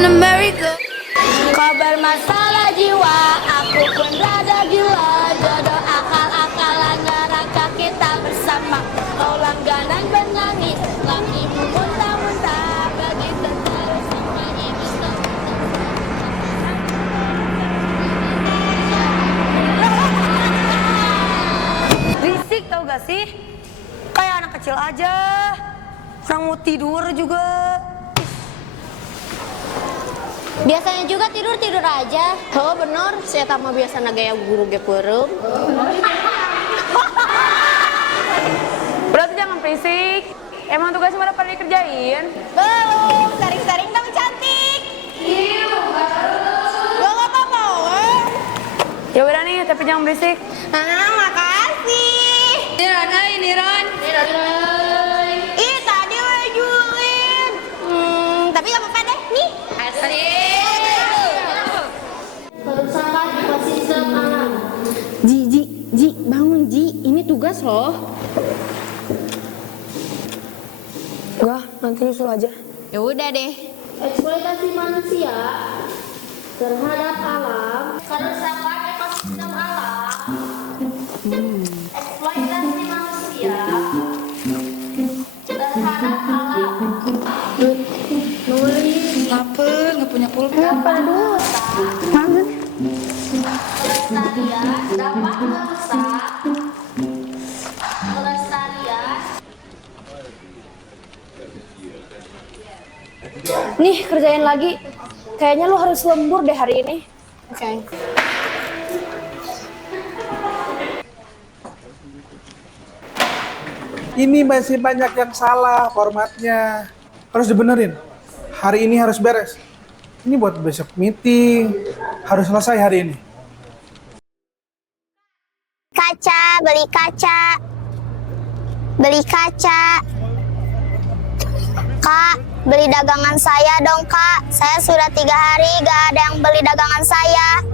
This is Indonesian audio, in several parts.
on the merry-go. Kabar masalah jiwa, aku pun rada gila. Jodoh akal-akalan neraka kita bersama. Kau langganan bernyanyi, lakimu muntah-muntah. Begitu terus semuanya bisa. Risik tau gak sih? Kayak anak kecil aja. Orang mau tidur juga. Biasanya juga tidur-tidur aja. Oh bener, saya mah biasana gaya guru ge peureum. Berarti jangan berisik. Emang tugasnya pada pada dikerjain? Belum, sering-sering dong cantik. Gak apa-apa, Ya udah nih, tapi jangan berisik. Makasih. Ini Ron. Ih, tadi udah julin. Tapi gak apa-apa deh, nih. Ji, bangun Ji, ini tugas loh. Enggak, nanti nyusul aja. Ya udah deh. Eksploitasi manusia terhadap alam, kerusakan ekosistem alam. Eksploitasi manusia terhadap alam. Laper, nggak punya pulpen. Pelestarian dapat merusak pelestarian. Nih kerjain lagi. Kayaknya lu harus lembur deh hari ini. Oke. Ini masih banyak yang salah formatnya. Harus dibenerin. Hari ini harus beres. Ini buat besok meeting. Harus selesai hari ini. Kaca, beli kaca. Beli kaca. Kak, beli dagangan saya dong kak. Saya sudah 3 hari gak ada yang beli dagangan saya.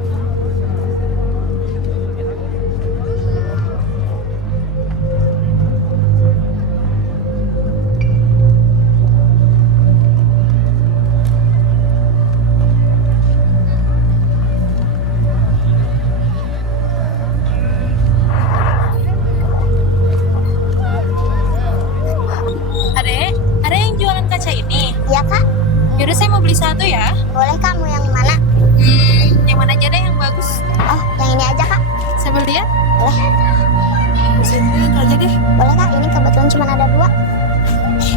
Ada yang jualan kaca ini? Ya kak, Yaudah saya mau beli satu ya. boleh kamu yang mana? Yang mana aja deh yang bagus. Oh, yang ini aja kak. Saya beli ya. Boleh. Sini aja deh. Boleh kak, ini kebetulan cuma ada 2.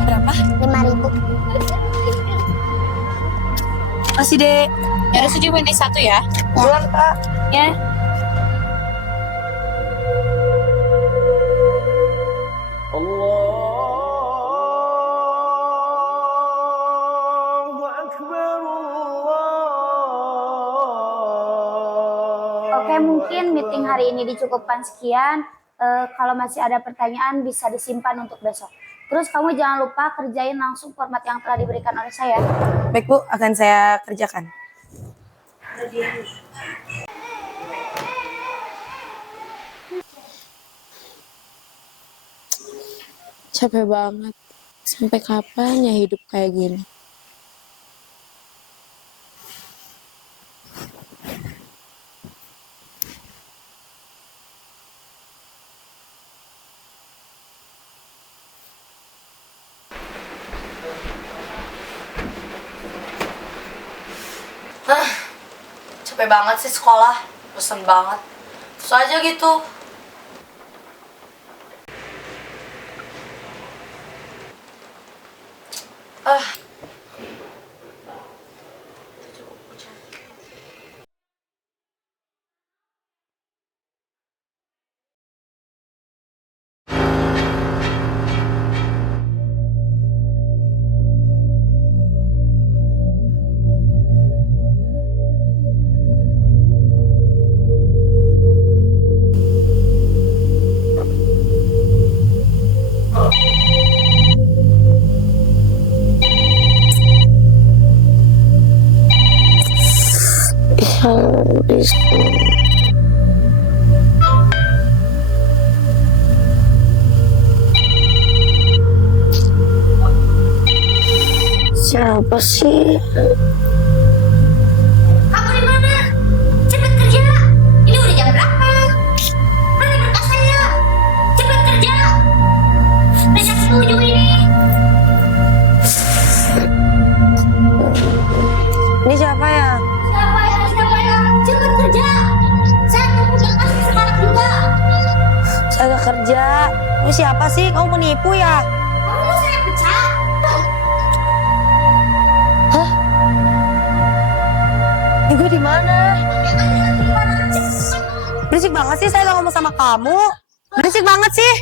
Berapa? 5.000. Masih deh. Yaudah saya coba beli satu ya. Bulan, Kak. Ya. Oke, mungkin meeting hari ini dicukupkan sekian. Kalau masih ada pertanyaan bisa disimpan untuk besok. Terus kamu jangan lupa kerjain langsung format yang telah diberikan oleh saya. Baik Bu, akan saya kerjakan. Capek banget. Sampai kapan ya hidup kayak gini? Capek banget sih sekolah. Bosan banget. Terus aja gitu. Siapa sih? aja. Lu siapa sih? Kamu penipu ya? Kamu mau saya pecat? Hah? Ini gue di mana? Berisik banget sih, saya gak ngomong sama kamu. Berisik banget sih.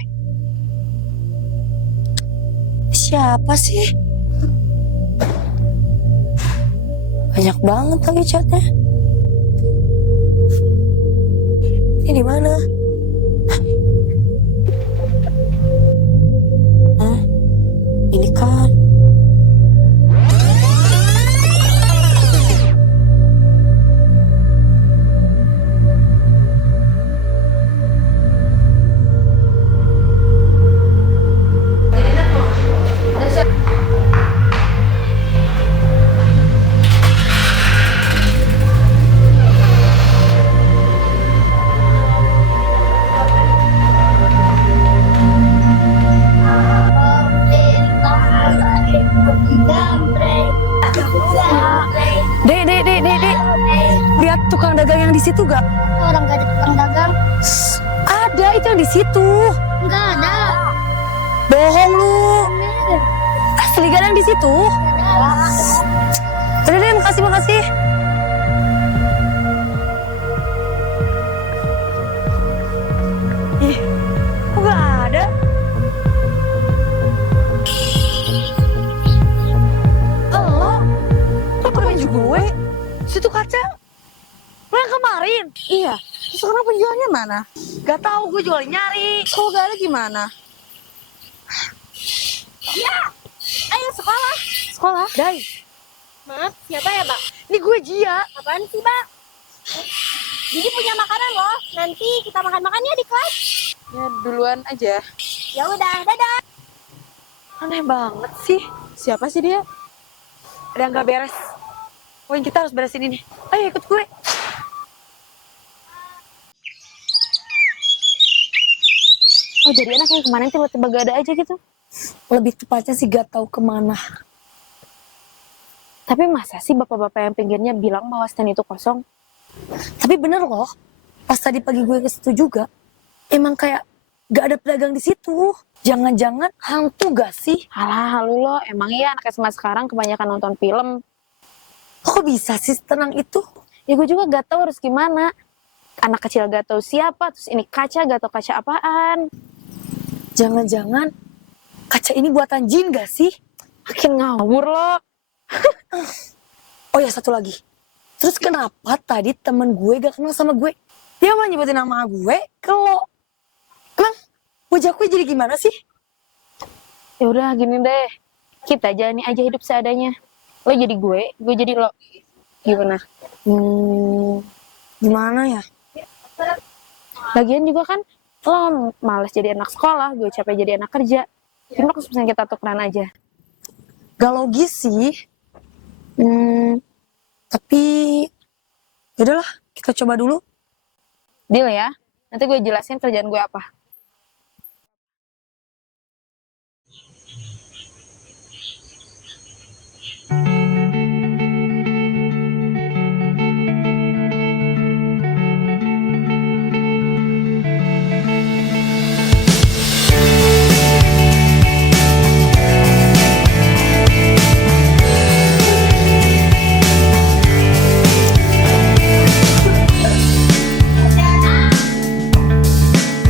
Siapa sih? Banyak banget lagi chatnya. Ini di mana? Hah? Ini kan. Dek. Lihat tukang dagang yang di situ gak? Orang gak ada tukang dagang. Ada, itu yang di situ. Enggak ada. Bohong lu. Asli gak ada yang di situ. Udah deh, makasih. Ih, kok gak ada? Lo pakai baju gue? Situ kaca. Lo yang kemarin? Iya. Terus sekarang penjualnya mana? Gak tahu, gue jual nyari. Kalau gak ada gimana? Ya, ayo sekolah. Sekolah? Dai. Maaf, siapa ya, Mbak? Ini gue Jia. Apaan sih, Mbak? Jadi punya makanan loh. Nanti kita makan-makannya di kelas. Ya duluan aja. Ya udah, dadah. Aneh banget sih. Siapa sih dia? Ada yang gak beres. Pokoknya kita harus beresin ini. Ayo ikut gue. Oh jadi anak yang kemarin tiba-tiba gak ada aja gitu. Lebih tepatnya sih gak tahu kemana. Tapi masa sih bapak-bapak yang pinggirnya bilang bahwa stand itu kosong? Tapi bener loh. Pas tadi pagi gue ke situ juga. Emang kayak gak ada pedagang di situ. Jangan-jangan hantu gak sih? Alah halu lo, emang iya anak SMA sekarang kebanyakan nonton film. Kok bisa sih tenang itu? Ya gue juga gak tahu harus gimana. Anak kecil gak tahu siapa, terus ini kaca gak tahu kaca apaan. Jangan-jangan kaca ini buatan jin gak sih? Makin ngawur lo. Oh ya satu lagi. Terus kenapa tadi temen gue gak kenal sama gue? Dia malah nyebutin nama gue ke lo. Emang wajah gue jadi gimana sih? Ya udah gini deh. Kita jalani aja hidup seadanya. Lo jadi gue jadi lo. Gimana? Gimana ya? Lagian juga kan lo males jadi anak sekolah, gue capek jadi anak kerja. Gimana kalau misalnya kita tukeran aja? Gak logis sih. Tapi yaudahlah, kita coba dulu. Deal ya. Nanti gue jelasin kerjaan gue apa.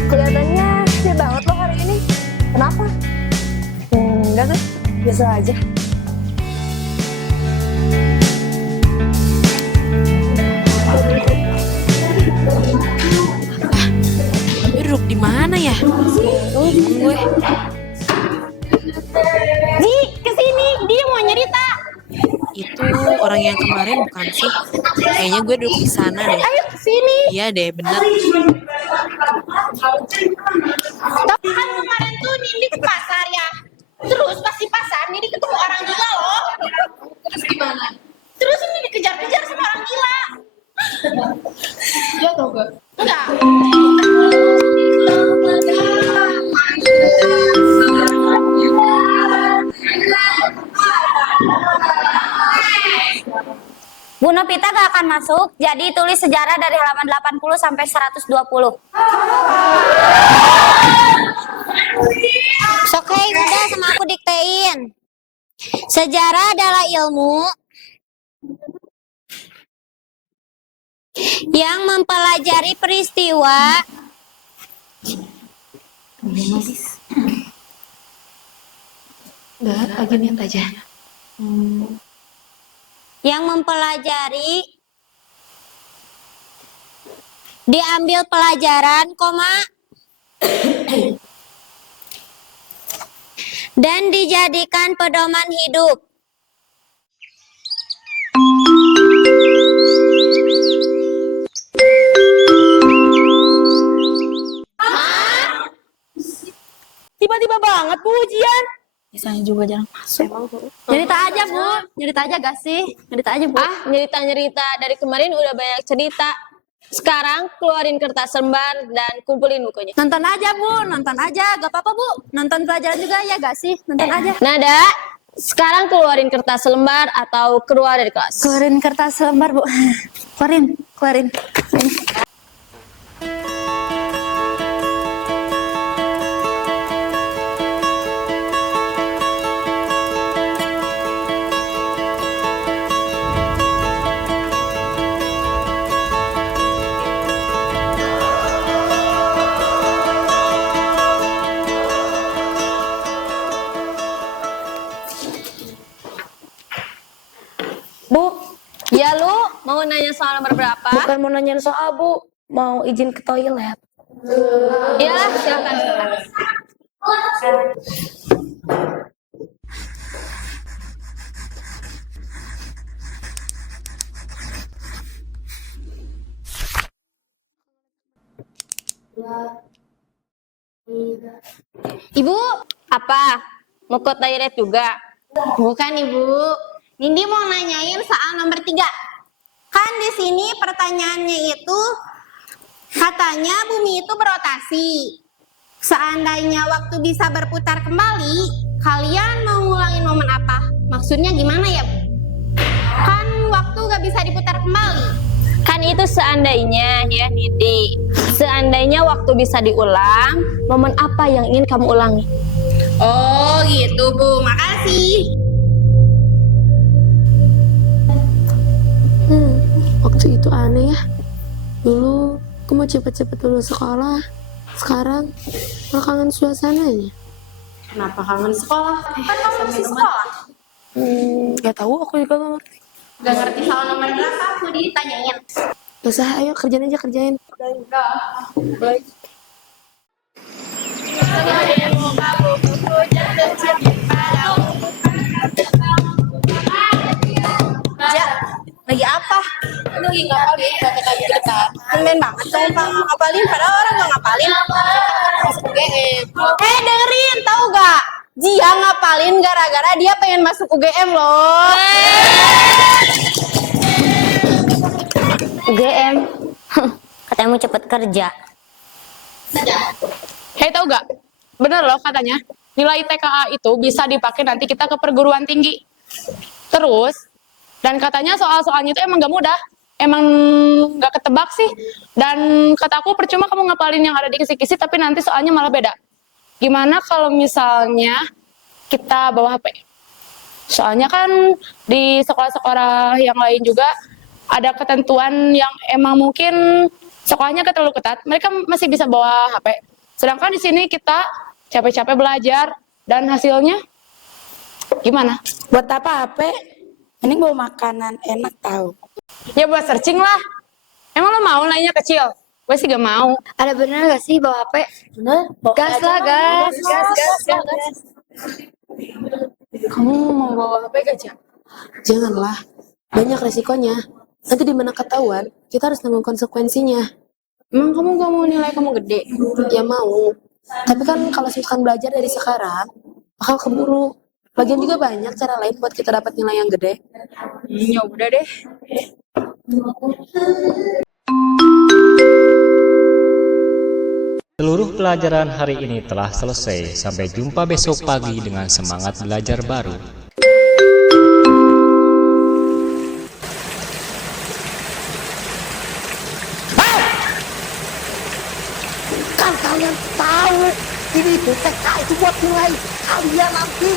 Kelihatannya sih banget lo hari ini. Kenapa? Enggak tuh, biasa aja. Gue duduk di mana ya? Oh, gue. Ji, kesini. Dia mau nyerita. Itu orang yang kemarin bukan sih? Kayaknya gue duduk di sana deh. Ayo kesini. Iya deh, bener. Tapi kan kemarin tuh Nindi ke pasar ya. Terus pas di pasar Nindi ketemu orang gila loh. Terus gimana? Terus ini dikejar-kejar sama orang gila. Dia tau gak? Enggak. Bu Novita gak akan masuk, jadi tulis sejarah dari halaman 80 sampai 120. Oke, udah sama aku diktein. Sejarah adalah ilmu yang mempelajari peristiwa Enggak, lagi niat aja. yang mempelajari diambil pelajaran, koma dan dijadikan pedoman hidup. Tiba-tiba banget Bu ujian. Misalnya juga jarang masuk. Nyerita aja Bu, nyerita aja gak sih? Nyerita aja Bu. Nyerita-nyerita dari kemarin udah banyak cerita. Sekarang keluarin kertas lembar dan kumpulin bukunya. Nonton aja Bu, nonton aja. Gak apa-apa Bu, nonton pelajaran juga ya gak sih? Nonton aja. Nada, sekarang keluarin kertas lembar atau keluar dari kelas. Keluarin kertas lembar Bu. Keluarin. Bu, ya lu mau nanya soal nomor berapa? Bukan mau nanyain soal Bu, mau izin ke toilet. Ya, silakan. Ibu, Apa? Mau ke toilet juga? bukan Ibu. Nindi mau nanyain soal nomor 3. Kan di sini pertanyaannya itu katanya bumi itu berotasi. Seandainya waktu bisa berputar kembali, kalian mau ngulangin momen apa? Maksudnya gimana ya, Bu? Kan waktu gak bisa diputar kembali. Kan itu seandainya ya, Nidi. Seandainya waktu bisa diulang, momen apa yang ingin kamu ulangi? Oh gitu Bu, makasih. Waktu itu aneh ya. Dulu aku mau cepet-cepet lulus sekolah. Sekarang malah kangen suasananya. Kenapa kangen sekolah? Kan kamu masih sekolah. Gak tahu, aku juga gak ngerti. Gak ngerti soal nomor berapa, aku ditanyain. Gak usah, ayo kerjain aja, kerjain. Lagi apa? Lagi ngapalin kata-kata kita. Main banget dong Pak ngapalin, padahal orang gak ngapalin. Masuk UGM. Dengerin, tahu gak? Dia ngapalin gara-gara dia pengen masuk UGM loh. UGM. Katanya mau cepet kerja. Hei, tahu gak? Bener loh katanya, nilai TKA itu bisa dipakai nanti kita ke perguruan tinggi. Terus, dan katanya soal-soalnya itu emang gak mudah. Emang gak ketebak sih. Dan kata aku percuma kamu ngapalin yang ada di kisi-kisi, tapi nanti soalnya malah beda. Gimana kalau misalnya kita bawa HP? Soalnya kan di sekolah-sekolah yang lain juga ada ketentuan yang emang mungkin sekolahnya terlalu ketat. Mereka masih bisa bawa HP. Sedangkan di sini kita capek-capek belajar dan hasilnya gimana? Buat apa HP? Mending bawa makanan enak tahu. Ya buat searching lah. Emang lo mau lainnya kecil? Gue sih gak mau. Ada bener gak sih bawa HP? Bener. Gas lah, gas. Kamu mau bawa HP gak, Cak? Janganlah, banyak resikonya. Nanti di mana ketahuan, kita harus tanggung konsekuensinya. Emang kamu gak mau nilai kamu gede? Ya mau. Tapi kan kalau misalkan belajar dari sekarang, bakal keburu. Lagian juga banyak cara lain buat kita dapat nilai yang gede. Ya udah deh. Seluruh pelajaran hari ini telah selesai. Sampai jumpa besok pagi dengan semangat belajar baru. Kan kalian tahu Ini itu TK itu buat nilai kalian nanti.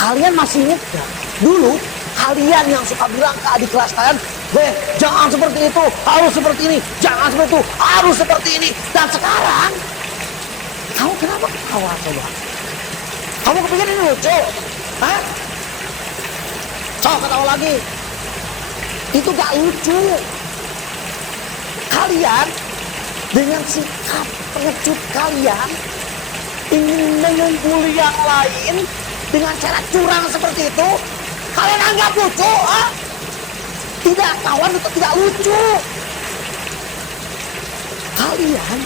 Kalian masih ingat gak? Dulu kalian yang suka bilang ke adik kelas kalian, jangan seperti itu, harus seperti ini, jangan seperti itu, harus seperti ini. Dan sekarang, kamu kenapa ketawa coba? Kamu kepikir ini lucu? Hah? Coba ketawa lagi. Itu gak lucu. Kalian dengan sikap pengecut kalian ingin mengumpuli yang lain dengan cara curang seperti itu, kalian anggap lucu? Ah? Tidak, kawan, itu tidak lucu. Kalian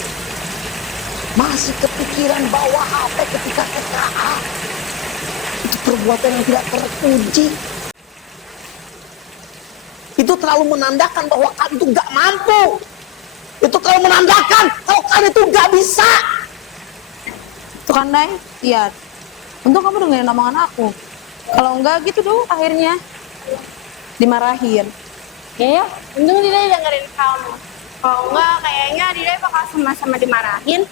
masih kepikiran bawa HP ketika TKA. Itu perbuatan yang tidak terpuji. Itu terlalu menandakan bahwa kalian itu gak mampu. Itu terlalu menandakan kalau kalian itu gak bisa. Tuh kan, Day? Iya. Untung kamu dengerin omongan aku. Kalau enggak gitu dong akhirnya. Dimarahin. Ya, untung Dida dengerin kamu. Kalau enggak, kayaknya Dida bakal sama-sama dimarahin.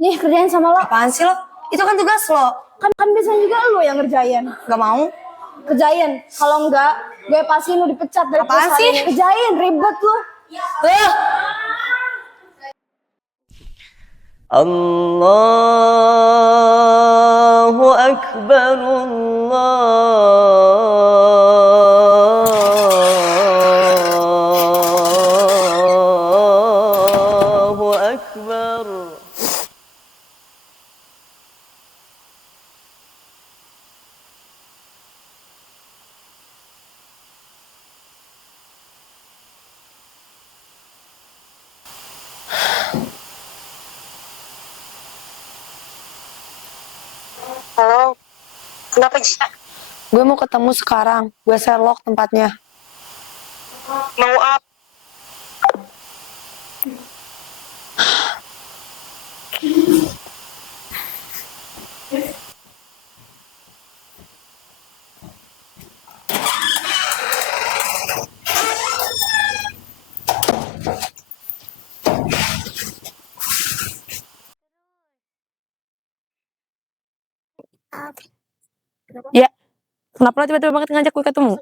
Nih, kerjain sama lo. Apaan sih lo? Itu kan tugas lo. Kan biasanya juga lo yang ngerjain. Gak mau? Kerjain. Kalau enggak, gue pasti lo dipecat dari Apaan perusahaan sih? ini. Kerjain, ribet lo. Allahu Akbar, Allahu Akbar. Halo, kenapa Ji? Gue mau ketemu sekarang. Gue Sherlock tempatnya. Mau apa? Ya, kenapa lo tiba-tiba banget ngajak gue ketemu?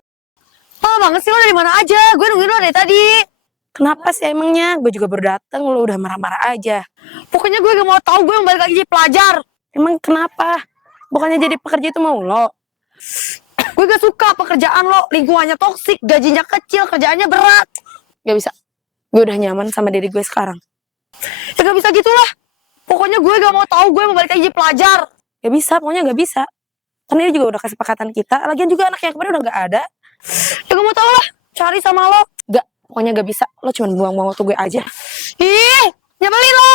Oh banget sih, lo dari mana aja? Gue nungguin lo dari tadi. Kenapa sih emangnya? Gue juga baru datang, lo udah marah-marah aja. Pokoknya gue gak mau tahu, gue mau balik lagi jadi pelajar. Emang kenapa? Bukannya jadi pekerja itu mau lo? Gue gak suka pekerjaan lo, lingkungannya toksik, gajinya kecil, kerjaannya berat. Gak bisa. Gue udah nyaman sama diri gue sekarang. Ya gak bisa gitu lah. Pokoknya gue gak mau tahu, gue mau balik lagi jadi pelajar. Gak bisa, pokoknya gak bisa. Karena ini juga udah kesepakatan kita. Lagian juga anak yang kemarin udah gak ada. Ya gak mau tahu lah, cari sama lo. Gak, pokoknya gak bisa. Lo cuma buang-buang waktu gue aja. Ih, nyebelin lo.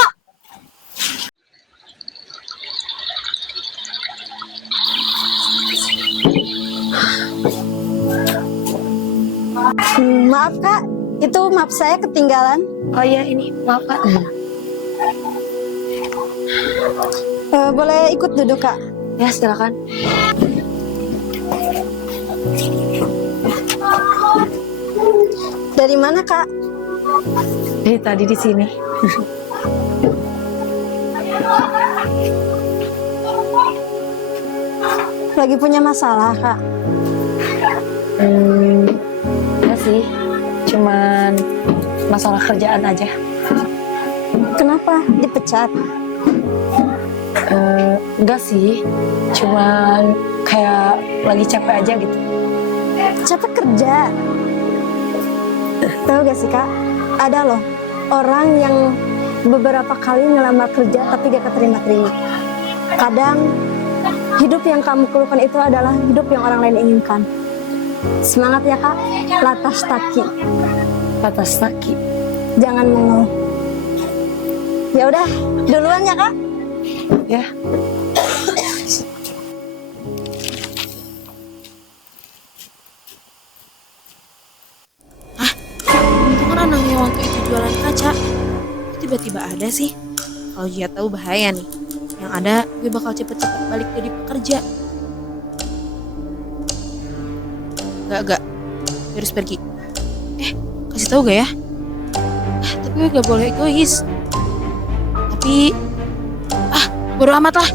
Maaf kak, itu map saya ketinggalan. Oh iya, ini maaf kak. Boleh ikut duduk kak? Ya silakan. Dari mana kak? Dari tadi di sini. Lagi punya masalah kak? Enggak sih, cuman masalah kerjaan aja. Kenapa dipecat? Enggak sih, cuman kayak lagi capek aja gitu. Capek kerja? Tahu gak sih kak? Ada loh orang yang beberapa kali ngelamar kerja tapi gak keterima-terima. Kadang hidup yang kamu keluhkan itu adalah hidup yang orang lain inginkan. Semangat ya kak, latas taki. Latas taki. Jangan mengeluh. Ya udah, duluan ya kak. Ya. Itu kan anak yang waktu itu jualan kaca. Kok tiba-tiba ada sih? Kalau dia tahu bahaya nih. Yang ada gue bakal cepet-cepet balik jadi pekerja. Gak. Gue harus pergi. Kasih tahu gak ya? Tapi gue gak boleh egois. Tapi, bodo amat lah.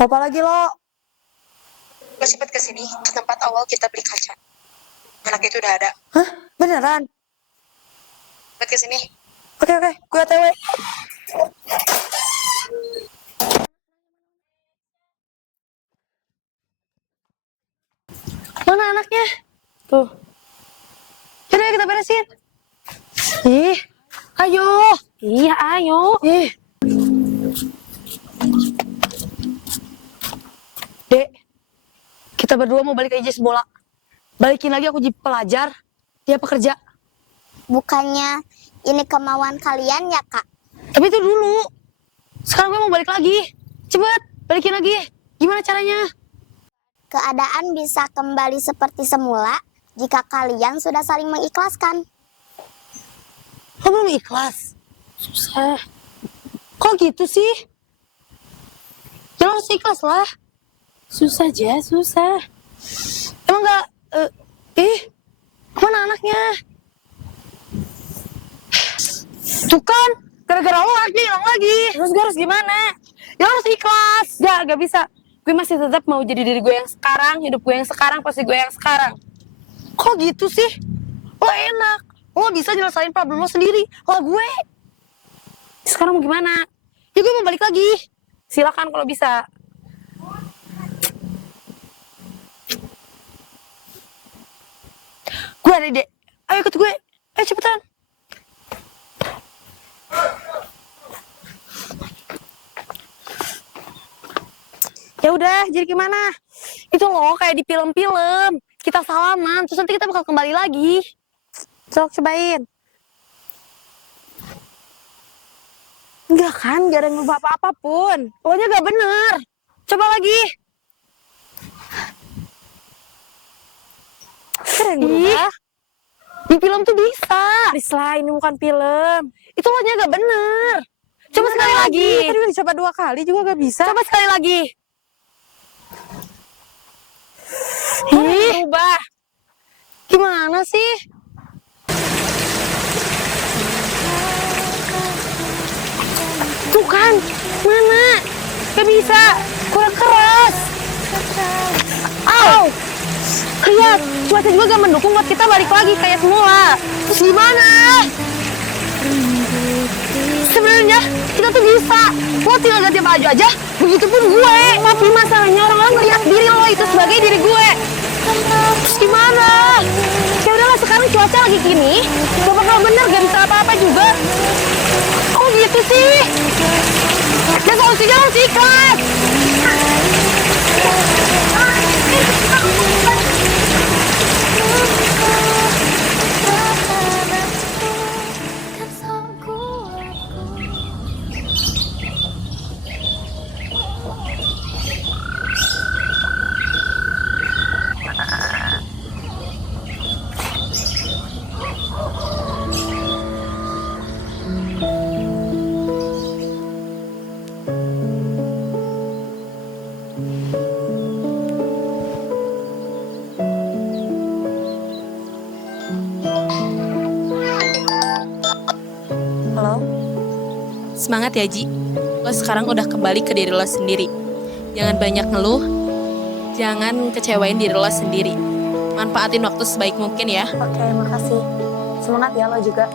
Mau apa lagi lo? Lo cepet kesini, ke tempat awal kita beli kaca. Anak itu udah ada. Hah? Beneran? Cepet kesini. Oke, gue OTW. Mana anaknya? Tuh. Yaudah kita beresin. Ih, ayo. Iya, ayo. Ih. Dek, kita berdua mau balik aja bola. Balikin lagi aku jadi pelajar, dia pekerja. Bukannya ini kemauan kalian ya, Kak? Tapi itu dulu. Sekarang gue mau balik lagi. Cepet, balikin lagi. Gimana caranya? Keadaan bisa kembali seperti semula jika kalian sudah saling mengikhlaskan. Lo belum ikhlas? Susah. Kok gitu sih? Ya lo harus ikhlas lah. Susah aja, susah. Emang gak... Mana anaknya? Tuh kan, gara-gara lo anaknya hilang lagi. Terus gue harus gimana? Ya harus ikhlas. Gak bisa. Gue masih tetap mau jadi diri gue yang sekarang, hidup gue yang sekarang, pasti gue yang sekarang. Kok gitu sih? Lo enak. Lo bisa nyelesain problem lo sendiri. Kalau gue... Sekarang mau gimana? Ya gue mau balik lagi. Silakan kalau bisa. Gue ada ide. Ayo ikut gue. Ayo cepetan. Ya udah, jadi gimana? Itu loh kayak di film-film. Kita salaman, terus nanti kita bakal kembali lagi. Cobain. Enggak kan, gak ada yang ngubah apa-apa pun. Pokoknya gak bener. Coba lagi. Keren berubah. Di film tuh bisa. Please lah, ini bukan film. Itu lohnya gak bener. Coba sekali lagi. Tadi udah dicoba 2 kali juga gak bisa. Coba sekali lagi. Berubah. Gimana sih? Tuh kan, mana? Gak bisa, kurang keras. Au! Lihat, cuaca juga gak mendukung buat kita balik lagi kayak semula. Terus gimana? Sebenarnya kita tuh bisa. Lo tinggal ganti baju aja, begitupun gue. Tapi masalahnya orang-orang melihat diri lo itu sebagai diri gue. Terus gimana? Ya udahlah, sekarang cuaca lagi gini, gak bakal bener, gak bisa apa-apa juga. Kok gitu sih? Ya solusinya harus ikhlas. Halo? Semangat ya, Ji. Lo sekarang udah kembali ke diri lo sendiri. Jangan banyak ngeluh. Jangan kecewain diri lo sendiri. Manfaatin waktu sebaik mungkin ya. Oke, makasih. Semangat ya lo juga.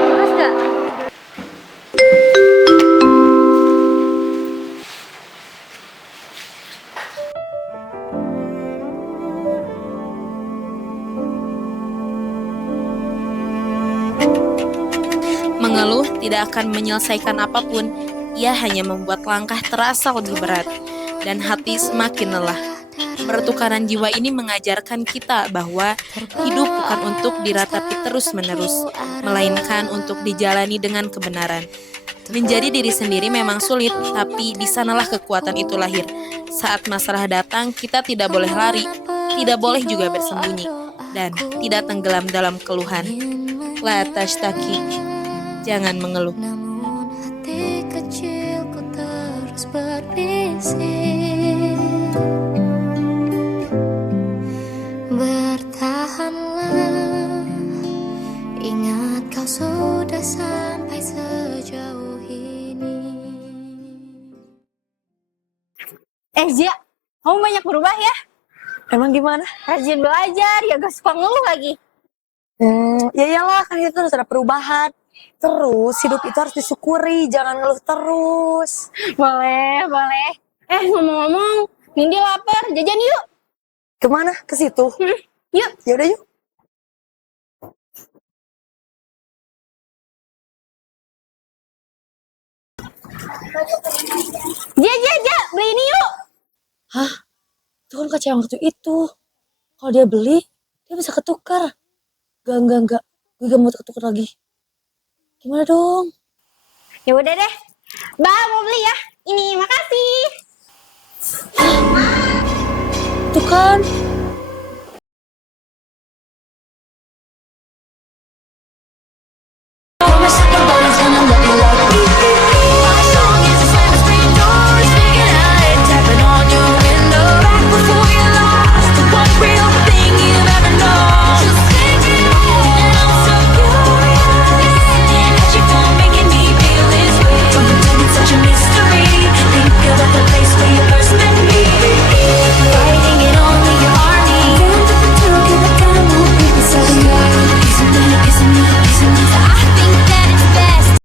Terus gak? Mengeluh tidak akan menyelesaikan apapun. Ia hanya membuat langkah terasa lebih berat dan hati semakin lelah. Pertukaran jiwa ini mengajarkan kita bahwa hidup bukan untuk diratapi terus-menerus, melainkan untuk dijalani dengan kebenaran. Menjadi diri sendiri memang sulit, tapi di sanalah kekuatan itu lahir. Saat masalah datang, kita tidak boleh lari, tidak boleh juga bersembunyi, dan tidak tenggelam dalam keluhan. La tashtaki, jangan mengeluh. Namun hati kecilku terus berbisik, bertahanlah, ingat kau sudah sampai sejauh ini. Zia, kamu banyak berubah ya? Emang gimana? Rajin belajar, ya gak suka ngeluh lagi. Ya iyalah, kan itu harus ada perubahan. Terus hidup itu harus disyukuri, jangan ngeluh terus. Boleh, boleh. Ngomong-ngomong, Nindi lapar, jajan yuk. Kemana? Ke situ? Yuk. Yaudah yuk. Ja, beli ini yuk. Hah? Itu kan kaca yang waktu itu. Kalau dia beli, dia bisa ketukar. Enggak. Gue gak mau ketukar lagi. Gimana dong? Ya udah deh. Bah, mau beli ya. Ini, makasih. Tuh kan,